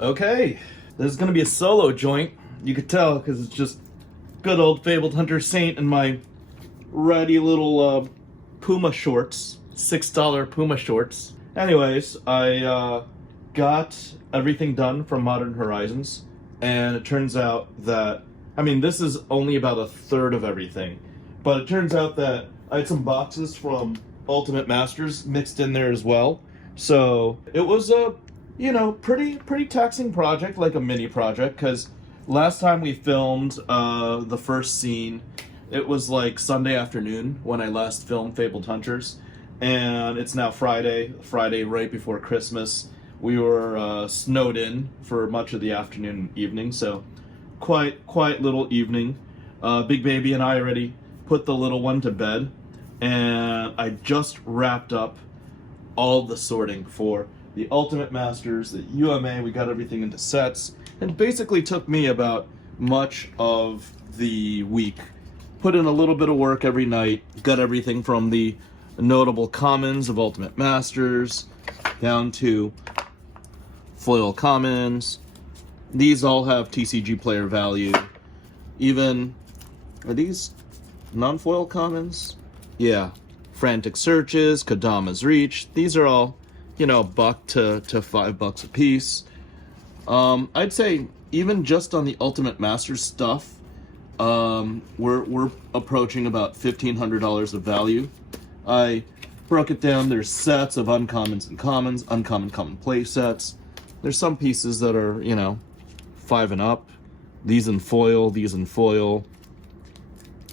Okay, this is gonna be a solo joint. You could tell because it's just good old Fabled Hunter Saint and my ratty little Puma shorts, $6 Puma shorts. Anyways, I got everything done from Modern Horizons, and it turns out that, I mean, this is only about a third of everything, but it turns out that I had some boxes from Ultimate Masters mixed in there as well. So it was a, pretty taxing project, like a mini project, because last time we filmed the first scene, it was like Sunday afternoon when I last filmed Fabled Hunters, and it's now Friday right before Christmas. We were snowed in for much of the afternoon and evening, so quiet little evening. Big Baby and I already put the little one to bed, and I just wrapped up all the sorting for the Ultimate Masters, the UMA. We got everything into sets, and it basically took me about much of the week. Put in a little bit of work every night, got everything from the notable commons of Ultimate Masters down to foil commons. These all have TCG player value. Even, are these non-foil commons? Yeah. Frantic Searches, Kodama's Reach. These are all, $1 to $5 a piece. I'd say even just on the Ultimate Masters stuff, we're approaching about $1,500 of value. I broke it down. There's sets of uncommons and commons, uncommon common play sets. There's some pieces that are, 5 and up. These in foil, these in foil.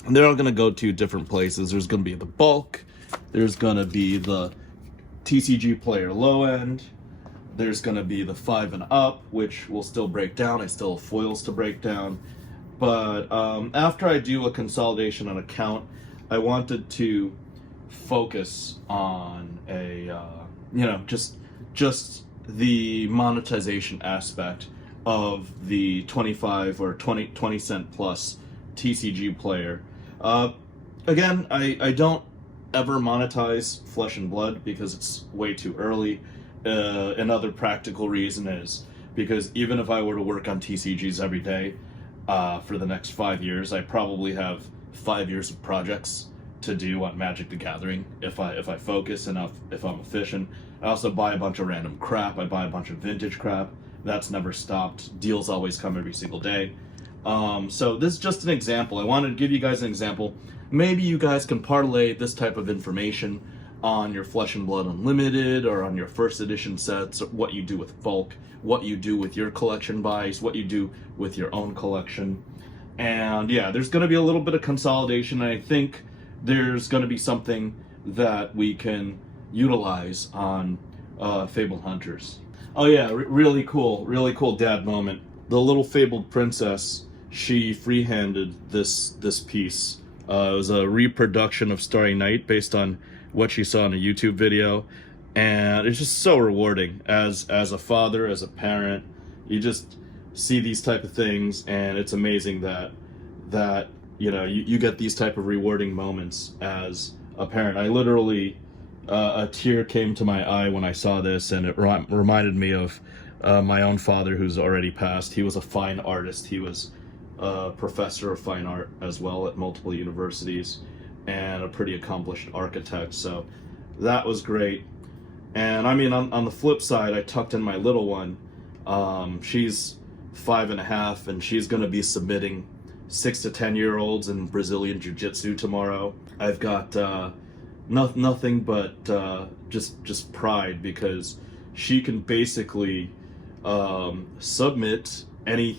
And they're all going to go to different places. There's going to be the bulk. There's going to be the TCG player low end. There's going to be the 5 and up, which will still break down. I still have foils to break down. But after I do a consolidation on a count, I wanted to focus on a, just the monetization aspect of the 25 or 20 cent plus TCG player. Again, I don't ever monetize Flesh and Blood because it's way too early. Another practical reason is because even if I were to work on TCGs every day for the next 5 years, I probably have 5 years of projects to do on Magic the Gathering if I focus enough, if I'm efficient. I also buy a bunch of random crap. I buy a bunch of vintage crap. That's never stopped. Deals always come every single day. So this is just an example. I wanted to give you guys an example. Maybe you guys can parlay this type of information on your Flesh and Blood Unlimited or on your first edition sets, what you do with bulk, what you do with your collection buys, what you do with your own collection. And yeah, there's going to be a little bit of consolidation, and I think there's going to be something that we can utilize on Fabled Hunters. Oh yeah, really cool dad moment. The little Fabled princess, she free-handed this piece. It was a reproduction of Starry Night based on what she saw in a YouTube video, and it's just so rewarding as a father, as a parent. You just see these type of things, and it's amazing that you get these type of rewarding moments as a parent. I literally, a tear came to my eye when I saw this, and it reminded me of my own father, who's already passed. He was a fine artist. He was a professor of fine art as well at multiple universities, and a pretty accomplished architect. So that was great. And I mean, on the flip side, I tucked in my little one. She's 5.5, and she's going to be submitting 6 to 10-year-olds in Brazilian Jiu-Jitsu tomorrow. I've got nothing but just pride, because she can basically submit any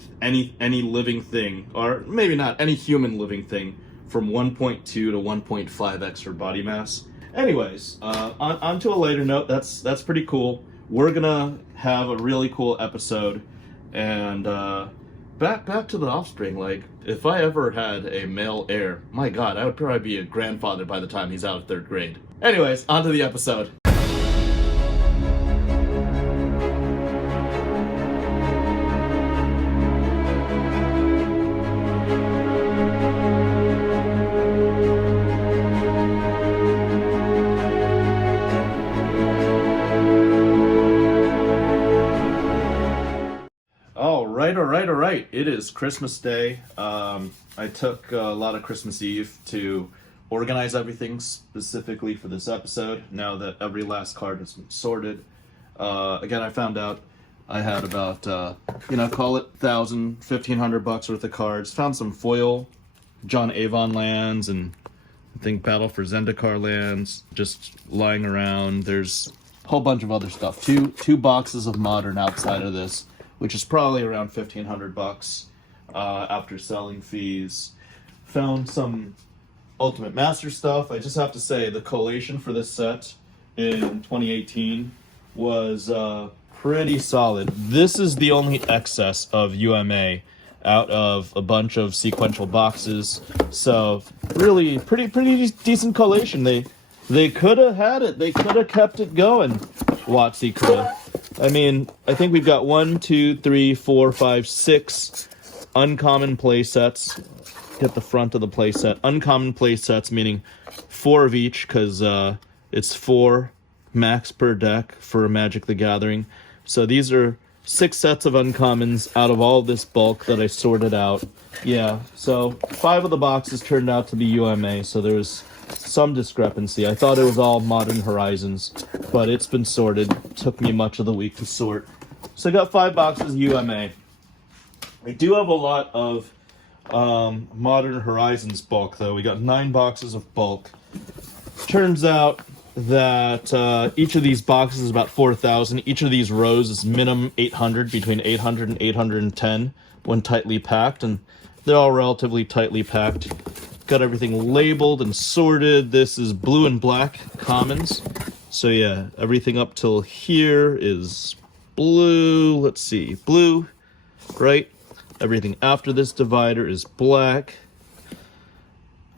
living thing, or maybe not any human living thing, from 1.2 to 1.5x her body mass. Anyways, on to a later note. That's pretty cool. We're gonna have a really cool episode, and back to the offspring. Like, if I ever had a male heir, my God, I would probably be a grandfather by the time he's out of 3rd grade. Anyways, on to the episode. right, it is Christmas Day. I took a lot of Christmas Eve to organize everything specifically for this episode. Now that every last card has been sorted, again, I found out I had about call it $1,500 worth of cards. Found some foil John Avon lands and I think Battle for Zendikar lands just lying around. There's a whole bunch of other stuff. Two boxes of Modern outside of this, which is probably around $1,500 after selling fees. Found some Ultimate Master stuff. I just have to say the collation for this set in 2018 was pretty solid. This is the only excess of UMA out of a bunch of sequential boxes. So really pretty decent collation. They could have had it. They could have kept it going. WotC could have. I mean, I think we've got 1, 2, 3, 4, 5, 6 uncommon play sets. Get the front of the play set. Uncommon play sets, meaning 4 of each, because it's 4 max per deck for Magic the Gathering. So these are 6 sets of uncommons out of all this bulk that I sorted out. Yeah, so 5 of the boxes turned out to be UMA, so there was some discrepancy. I thought it was all Modern Horizons, but it's been sorted. It took me much of the week to sort. So I got 5 boxes UMA. I do have a lot of Modern Horizons bulk, though. We got 9 boxes of bulk. Turns out that each of these boxes is about 4,000. Each of these rows is minimum 800, between 800 and 810 when tightly packed, and they're all relatively tightly packed. Got everything labeled and sorted. This is blue and black commons. So yeah, everything up till here is blue. Let's see, blue, right? Everything after this divider is black.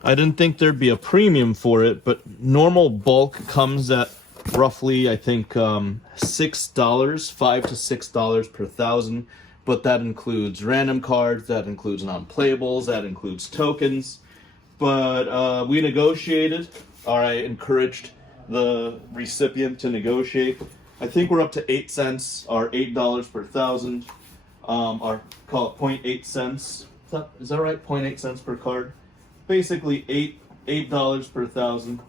I didn't think there'd be a premium for it, but normal bulk comes at roughly, I think, $6, $5 to $6 per thousand. But that includes random cards, that includes non-playables, that includes tokens. But we negotiated, or I encouraged the recipient to negotiate. I think we're up to 8 cents, or $8 per thousand, or call it 0.8 cents. Is that right? 0.8 cents per card. Basically $8 per thousand.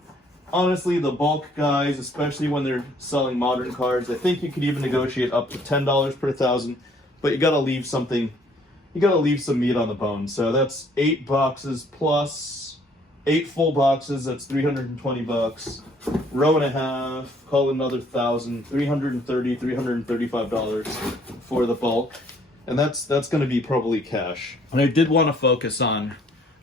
Honestly, the bulk guys, especially when they're selling Modern cards, I think you could even negotiate up to $10 per thousand, but you gotta leave something, you gotta leave some meat on the bone. So that's 8 boxes plus 8 full boxes, that's $320. Row and a half, call it another 1,000, $335 for the bulk. And that's gonna be probably cash. And I did want to focus on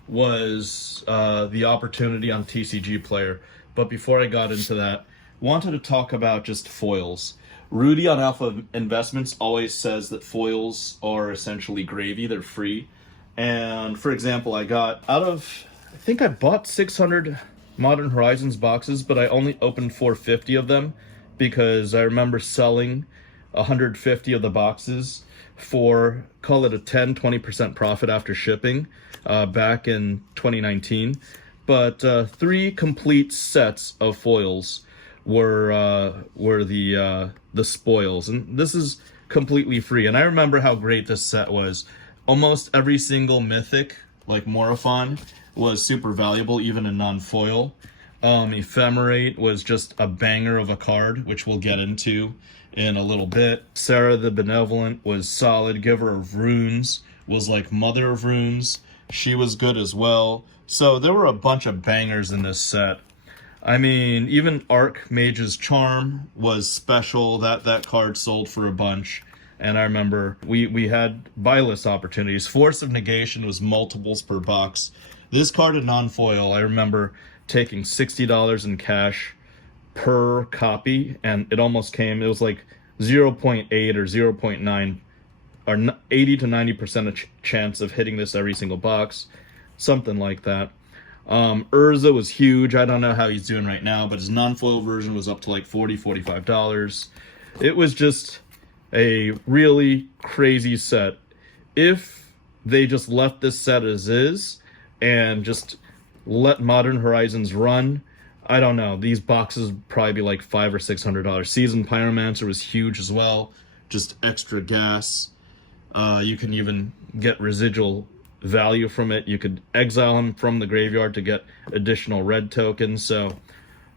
was the opportunity on TCG Player. But before I got into that, wanted to talk about just foils. Rudy on Alpha Investments always says that foils are essentially gravy, they're free. And for example, I think I bought 600 Modern Horizons boxes, but I only opened 450 of them because I remember selling 150 of the boxes for, call it a 10-20% profit after shipping back in 2019. But 3 complete sets of foils were the spoils, and this is completely free. And I remember how great this set was. Almost every single mythic, like Morophon, was super valuable, even in non-foil. Ephemerate was just a banger of a card, which we'll get into in a little bit. Sarah the Benevolent was solid. Giver of Runes was like Mother of Runes. She was good as well. So there were a bunch of bangers in this set. I mean, even Archmage's Charm was special. That card sold for a bunch. And I remember we had buy list opportunities. Force of Negation was multiples per box. This card in non-foil, I remember taking $60 in cash per copy, and it almost came, it was like 0.8 or 0.9 or 80 to 90% chance of hitting this every single box, something like that. Urza was huge. I don't know how he's doing right now, but his non-foil version was up to like $40, $45. It was just a really crazy set. If they just left this set as is and just let Modern Horizons run, I don't know, these boxes would probably be like $500 or $600. Seasoned Pyromancer was huge as well, just extra gas. You can even get residual value from it. You could exile him from the graveyard to get additional red tokens. So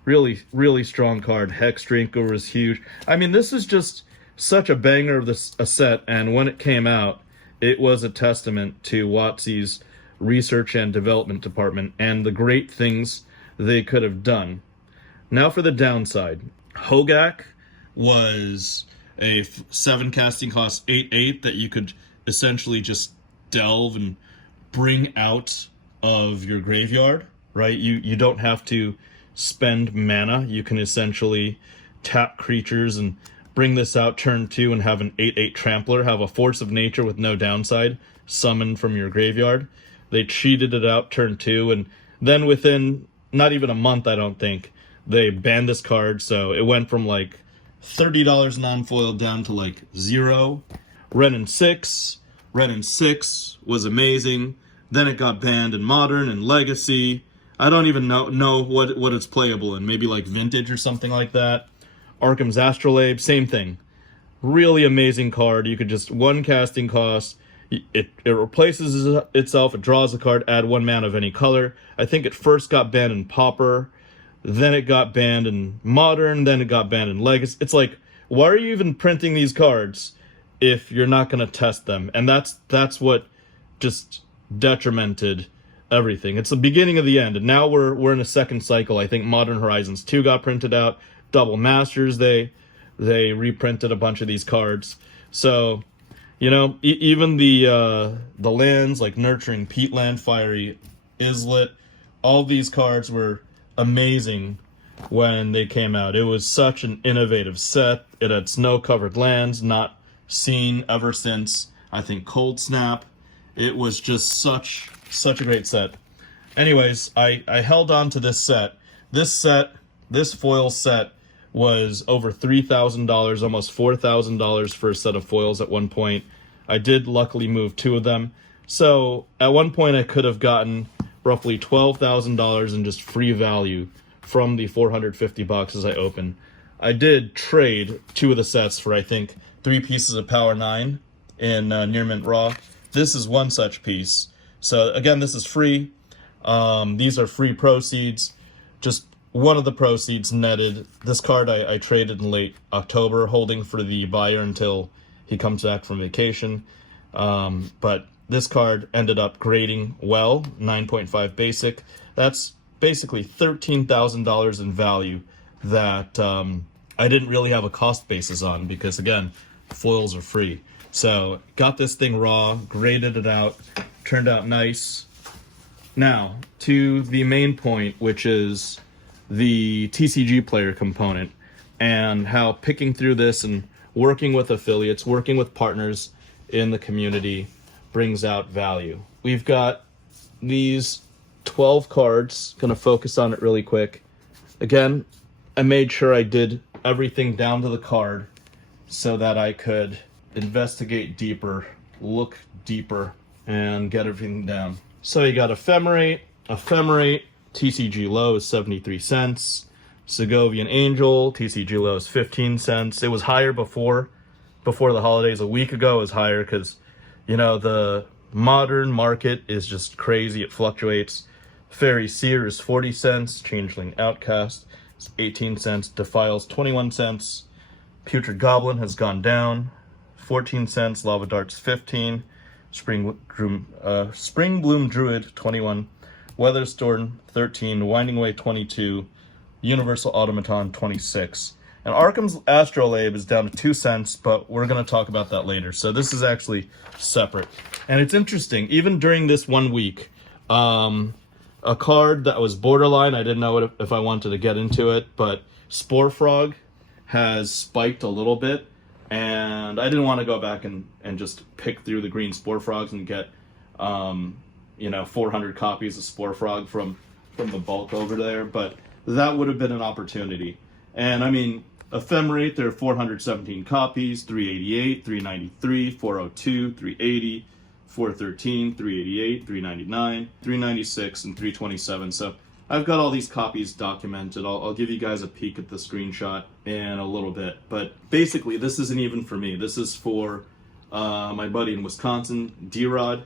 really, really strong card. Hex Drinker was huge. I mean, this is just such a banger of a set, and when it came out, it was a testament to WotC's research and development department and the great things they could have done. Now for the downside. Hogak was a 7 casting cost 8/8 that you could essentially just delve and bring out of your graveyard, right? You don't have to spend mana. You can essentially tap creatures and bring this out turn 2 and have an 8/8 trampler, have a force of nature with no downside, summoned from your graveyard. They cheated it out turn 2, and then within not even a month, I don't think, they banned this card, so it went from like $30 non-foil down to like 0. Renin 6 was amazing. Then it got banned in Modern and Legacy. I don't even know what it's playable in. Maybe like Vintage or something like that. Arkham's Astrolabe, same thing. Really amazing card. You could just 1 casting cost. It replaces itself. It draws a card. Add 1 mana of any color. I think it first got banned in Pauper. Then it got banned in Modern. Then it got banned in Legacy. It's like, why are you even printing these cards if you're not going to test them? And that's what just detrimented everything. It's the beginning of the end, and now we're in a second cycle. I think Modern Horizons 2 got printed out. Double Masters, they reprinted a bunch of these cards. So, you know, even the lands like Nurturing Peatland, Fiery Islet, all these cards were amazing when they came out. It was such an innovative set. It had snow-covered lands, not seen ever since, I think, Cold Snap. It was just such a great set. Anyways, I held on to this set. This foil set was over $3,000, almost $4,000 for a set of foils at one point. I did luckily move 2 of them. So at one point I could have gotten roughly $12,000 in just free value from the $450 as I opened. I did trade 2 of the sets for, I think, 3 pieces of Power 9 in Near Mint Raw. This is one such piece. So again, this is free. These are free proceeds. Just one of the proceeds netted. This card I traded in late October, holding for the buyer until he comes back from vacation. But this card ended up grading well, 9.5 basic. That's basically $13,000 in value that I didn't really have a cost basis on because, again, foils are free. So got this thing raw, graded it out, turned out nice. Now, to the main point, which is the TCG player component and how picking through this and working with affiliates, working with partners in the community brings out value. We've got these 12 cards, gonna focus on it really quick. Again, I made sure I did everything down to the card so that I could investigate deeper, look deeper, and get everything down. So you got Ephemerate, TCG low is 73 cents. Segovian Angel, TCG low is 15 cents. It was higher before the holidays. A week ago it was higher because, you know, the modern market is just crazy. It fluctuates. Fairy Seer is 40 cents. Changeling Outcast is 18 cents. Defiles 21 cents. Putrid Goblin has gone down 14 cents. Lava Darts 15. Spring Bloom Druid 21. Weatherstorm 13. Winding Way 22. Universal Automaton 26. And Arkham's Astrolabe is down to 2 cents, but we're going to talk about that later. So this is actually separate. And it's interesting, even during this 1 week, a card that was borderline, I didn't know if I wanted to get into it, but Spore Frog has spiked a little bit, and I didn't want to go back and just pick through the green Spore Frogs and get, 400 copies of Spore Frog from the bulk over there, but that would have been an opportunity. And I mean, Ephemerate, there are 417 copies, 388, 393, 402, 380, 413, 388, 399, 396, and 327. So I've got all these copies documented. I'll give you guys a peek at the screenshot in a little bit. But basically, this isn't even for me. This is for my buddy in Wisconsin, D-Rod,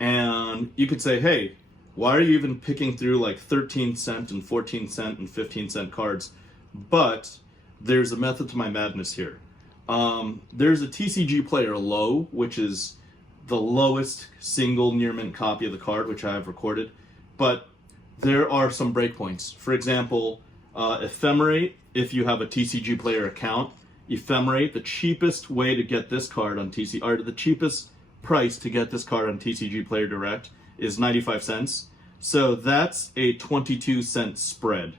and you could say, hey, why are you even picking through like 13-cent and 14-cent and 15-cent cards? But there's a method to my madness here. There's a TCG player low, which is the lowest single near mint copy of the card, which I have recorded, but there are some breakpoints. For example, Ephemerate, if you have a TCG player account, Ephemerate, the cheapest way to get this card on TCG, or the cheapest price to get this card on TCG Player Direct is 95 cents. So that's a 22-cent spread.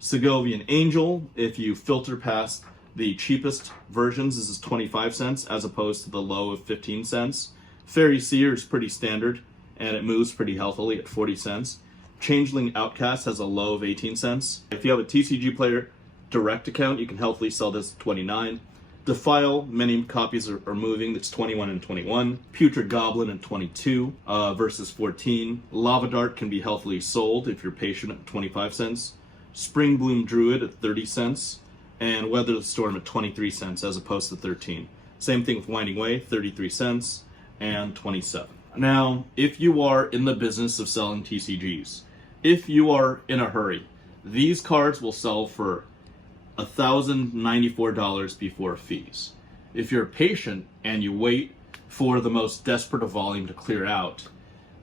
Segovian Angel, if you filter past the cheapest versions, this is 25 cents as opposed to the low of 15 cents. Fairy Seer is pretty standard, and it moves pretty healthily at 40 cents. Changeling Outcast has a low of 18 cents. If you have a TCG Player Direct account, you can healthily sell this at 29. Defile, many copies are moving, that's 21 and 21. Putrid Goblin at 22 versus 14. Lava Dart can be healthily sold if you're patient at 25 cents. Spring Bloom Druid at 30 cents. And Weather the Storm at 23 cents as opposed to 13. Same thing with Winding Way, 33 cents and 27. Now, if you are in the business of selling TCGs, if you are in a hurry, these cards will sell for $1,094 before fees. If you're patient and you wait for the most desperate of volume to clear out,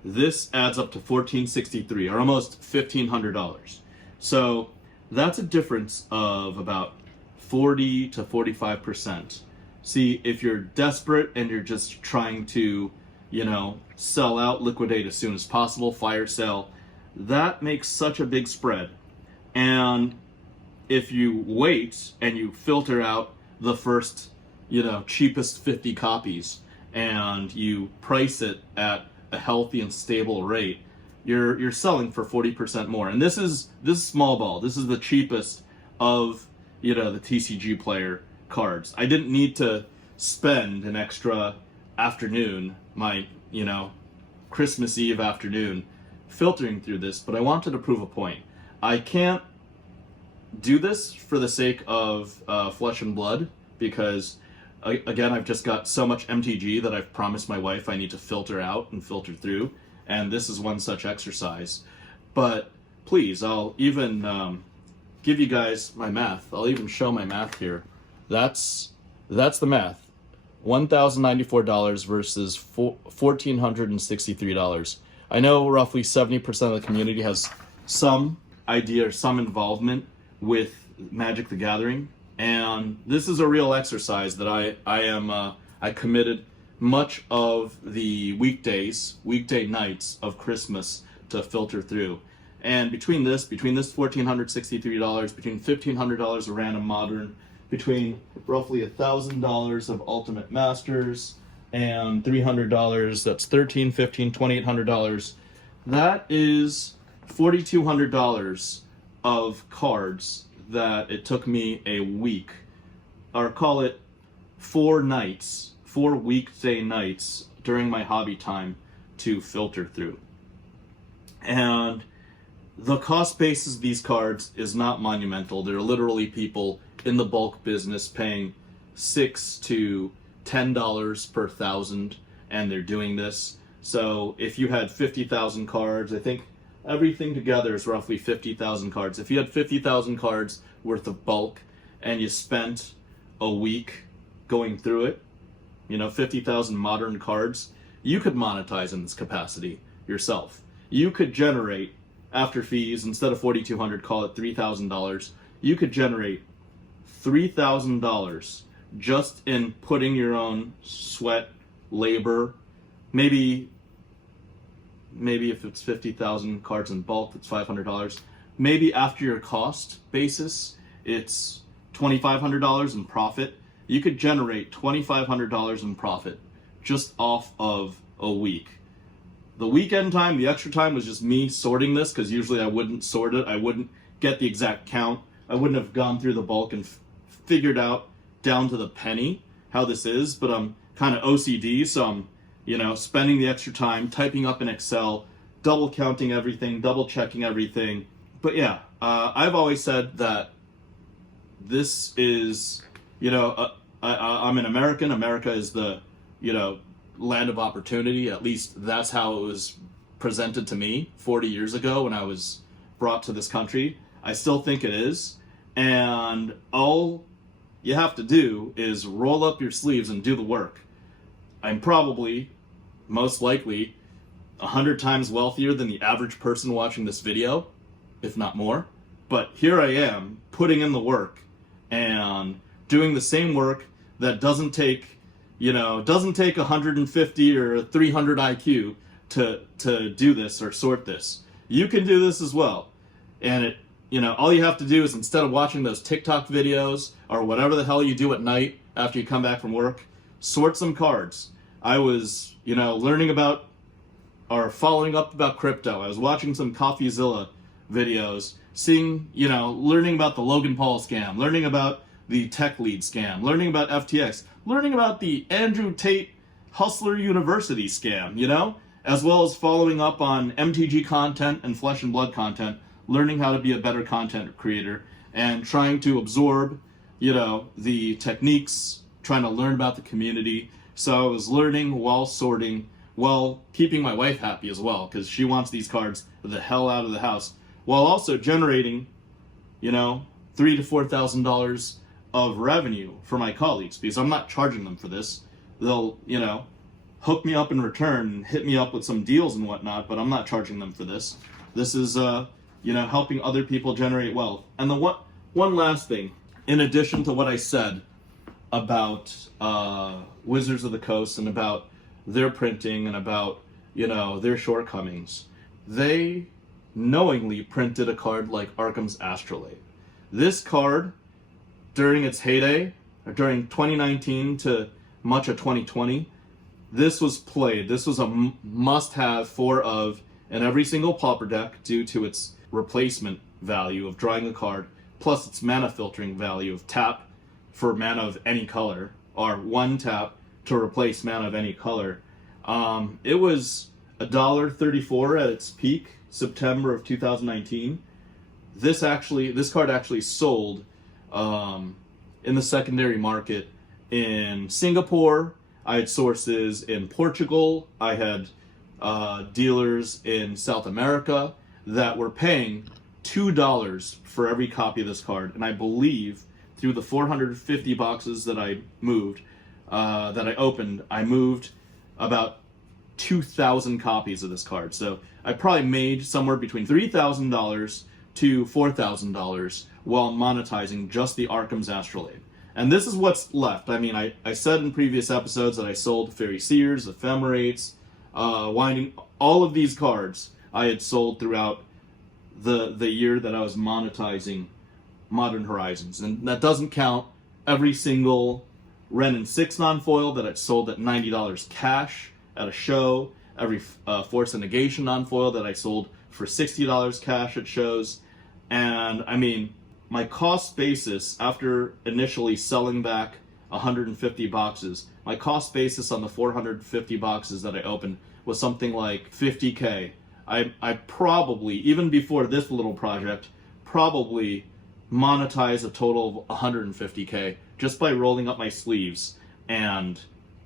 this adds up to $1,463, or almost $1,500. So that's a difference of about 40 to 45%. See, if you're desperate and you're just trying to, sell out, liquidate as soon as possible, fire sale, that makes such a big spread. And if you wait and you filter out the first, cheapest 50 copies and you price it at a healthy and stable rate, you're selling for 40% more. And this is small ball. This is the cheapest of, the TCG player cards. I didn't need to spend an extra afternoon, my, Christmas Eve afternoon, filtering through this, but I wanted to prove a point. I can't do this for the sake of flesh and blood, because again, I've just got so much MTG that I've promised my wife I need to filter out and filter through, and this is one such exercise. But please, I'll even give you guys my math. I'll even show my math here. That's the math. $1,094 versus $1,463. I know roughly 70% of the community has some idea or some involvement with Magic the Gathering, and this is a real exercise that I committed much of the weekday nights of Christmas to filter through. And between this $1,463, between $1,500 of Random Modern, between roughly $1,000 of Ultimate Masters and $300, that's $1,300, $1,500, $2,800. That is $4,200 of cards that it took me a week, or call it 4 weekday nights during my hobby time to filter through. And the cost basis of these cards is not monumental. There are literally people in the bulk business paying $6 to $10 per thousand, and they're doing this. So if you had 50,000 cards, I think everything together is roughly 50,000 cards. If you had 50,000 cards worth of bulk and you spent a week going through it, 50,000 modern cards, you could monetize in this capacity yourself. You could generate, after fees, instead of $4,200, call it $3,000. You could generate $3,000 just in putting your own sweat, labor. Maybe if it's 50,000 cards in bulk, it's $500. Maybe after your cost basis, it's $2,500 in profit. You could generate $2,500 in profit just off of a week. The weekend time, the extra time, was just me sorting this, because usually I wouldn't sort it. I wouldn't get the exact count. I wouldn't have gone through the bulk and figured out down to the penny how this is, but I'm kind of OCD, so I'm spending the extra time typing up in Excel, double counting everything, double checking everything. But yeah, I've always said that this is, I'm an American. America is the land of opportunity. At least that's how it was presented to me 40 years ago when I was brought to this country. I still think it is. And all you have to do is roll up your sleeves and do the work. I'm probably, most likely, 100 times wealthier than the average person watching this video, if not more. But here I am, putting in the work and doing the same work that doesn't take 150 or 300 IQ to do this or sort this. You can do this as well. And all you have to do is, instead of watching those TikTok videos or whatever the hell you do at night after you come back from work, sort some cards. I was, learning about or following up about crypto. I was watching some CoffeeZilla videos, learning about the Logan Paul scam, learning about the Tech Lead scam, learning about FTX, learning about the Andrew Tate Hustler University scam, as well as following up on MTG content and Flesh and Blood content, learning how to be a better content creator, and trying to absorb, the techniques, trying to learn about the community. So I was learning while sorting, while keeping my wife happy as well, because she wants these cards the hell out of the house, while also generating, $3,000 to $4,000 of revenue for my colleagues, because I'm not charging them for this. They'll, hook me up in return and hit me up with some deals and whatnot, but I'm not charging them for this. This is, helping other people generate wealth. And the one last thing, in addition to what I said about Wizards of the Coast and about their printing and about, their shortcomings, they knowingly printed a card like Arkham's Astrolabe. This card, during its heyday, or during 2019 to much of 2020, this was played. This was a must-have in every single pauper deck due to its replacement value of drawing a card, plus its mana filtering value of tap for mana of any color, or one tap to replace mana of any color. It was $1.34 at its peak, September of 2019. This card actually sold in the secondary market in Singapore. I had sources in Portugal. I had dealers in South America that were paying $2 for every copy of this card. And I believe through the 450 boxes that I moved, that I opened, I moved about 2,000 copies of this card. So I probably made somewhere between $3,000 to $4,000 while monetizing just the Arkham's Astrolabe. And this is what's left. I mean, I said in previous episodes that I sold Fairy Seers, Ephemerates, Winding, all of these cards I had sold throughout the year that I was monetizing Modern Horizons. And that doesn't count every single Ren and 6 non-foil that I sold at $90 cash at a show, every Force and Negation non-foil that I sold for $60 cash at shows. And I mean, my cost basis after initially selling back 150 boxes, my cost basis on the 450 boxes that I opened was something like $50K. I probably, even before this little project, probably monetize a total of $150K just by rolling up my sleeves and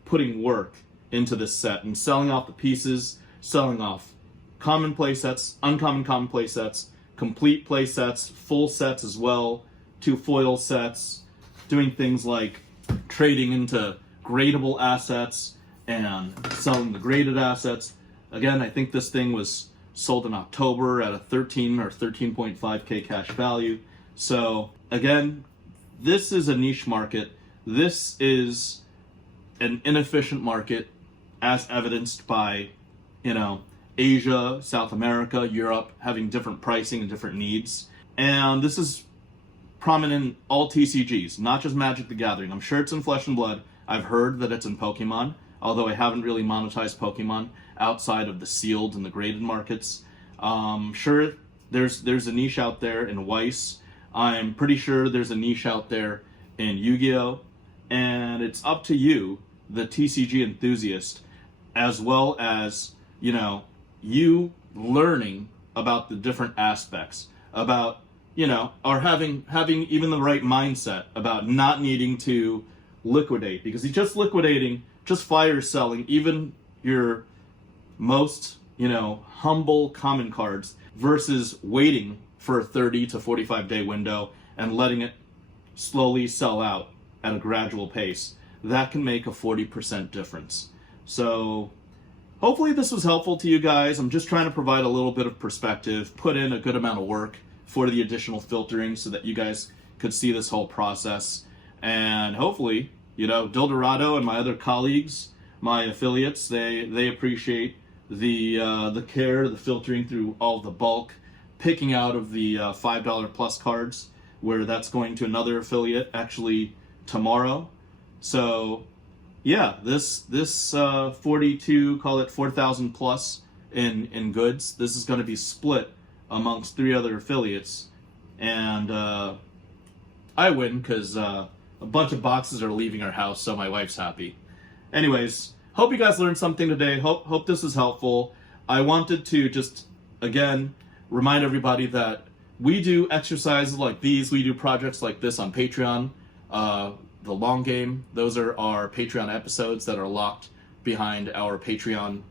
putting work into this set and selling off the pieces, selling off common play sets, uncommon common play sets, complete play sets, full sets as well, 2 foil sets, doing things like trading into gradable assets and selling the graded assets. Again, I think this thing was sold in October at a 13 or 13.5K cash value. So again, this is a niche market. This is an inefficient market, as evidenced by, Asia, South America, Europe having different pricing and different needs. And this is prominent in all TCGs, not just Magic the Gathering. I'm sure it's in Flesh and Blood. I've heard that it's in Pokemon, although I haven't really monetized Pokemon outside of the sealed and the graded markets. Sure, there's a niche out there in Weiss. I'm pretty sure there's a niche out there in Yu-Gi-Oh! And it's up to you, the TCG enthusiast, as well as, you learning about the different aspects, about, or having even the right mindset about not needing to liquidate, because just liquidating just fire selling even your most, humble common cards versus waiting for a 30 to 45 day window and letting it slowly sell out at a gradual pace, that can make a 40% difference. So hopefully this was helpful to you guys. I'm just trying to provide a little bit of perspective, put in a good amount of work for the additional filtering so that you guys could see this whole process. And hopefully, Dildorado and my other colleagues, my affiliates, they appreciate the care, the filtering through all the bulk, picking out of the $5 plus cards, where that's going to another affiliate actually tomorrow. So yeah, this 42, call it 4,000 plus in goods, this is going to be split amongst 3 other affiliates, and I win because a bunch of boxes are leaving our house, so my wife's happy. Anyways, hope you guys learned something today. Hope this is helpful. I wanted to just, again, remind everybody that we do exercises like these, we do projects like this on Patreon. The long game, those are our Patreon episodes that are locked behind our Patreon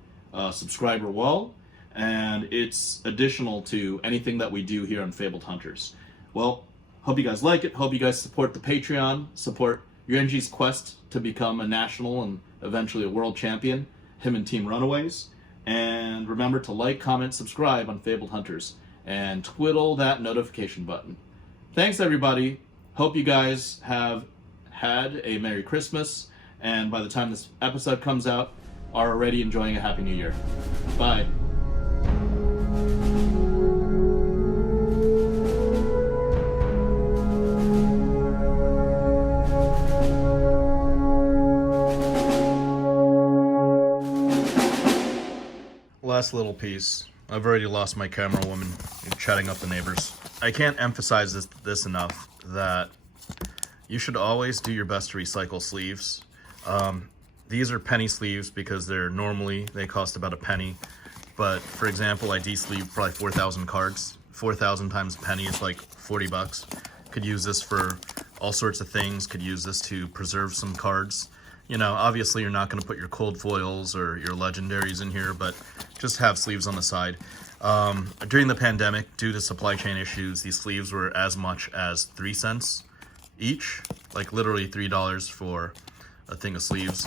subscriber wall, and it's additional to anything that we do here on FaBled Hunters. Well, hope you guys like it. Hope you guys support the Patreon, support Yuenji's quest to become a national and eventually a world champion, him and Team Runaways. And remember to like, comment, subscribe on FaBled Hunters, and twiddle that notification button. Thanks, everybody. Hope you guys have had a Merry Christmas, and by the time this episode comes out, are already enjoying a Happy New Year. Bye. Last little piece. I've already lost my camera woman chatting up the neighbors. I can't emphasize this enough, that you should always do your best to recycle sleeves. These are penny sleeves because they cost about a penny. But for example, I de-sleeved probably 4,000 cards. 4,000 times a penny is like 40 bucks. Could use this for all sorts of things. Could use this to preserve some cards. Obviously you're not going to put your cold foils or your legendaries in here, but just have sleeves on the side. During the pandemic, due to supply chain issues, these sleeves were as much as 3 cents each, like literally $3 for a thing of sleeves.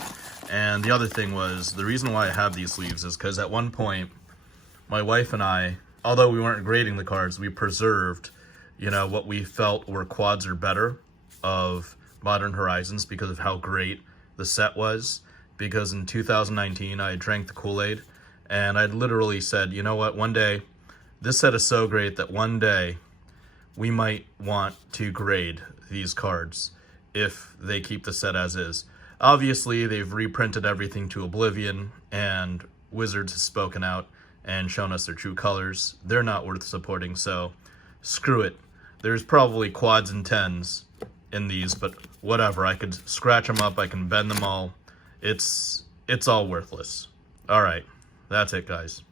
And the other thing was, the reason why I have these sleeves is because at one point, my wife and I, although we weren't grading the cards, we preserved, what we felt were quads or better of Modern Horizons because of how great the set was. Because in 2019, I drank the Kool-Aid, and I literally said, you know what, one day, this set is so great that one day we might want to grade these cards if they keep the set as is. Obviously, they've reprinted everything to oblivion, and Wizards has spoken out and shown us their true colors. They're not worth supporting, so screw it. There's probably quads and tens in these, but whatever. I could scratch them up, I can bend them all. It's all worthless. All right, that's it, guys.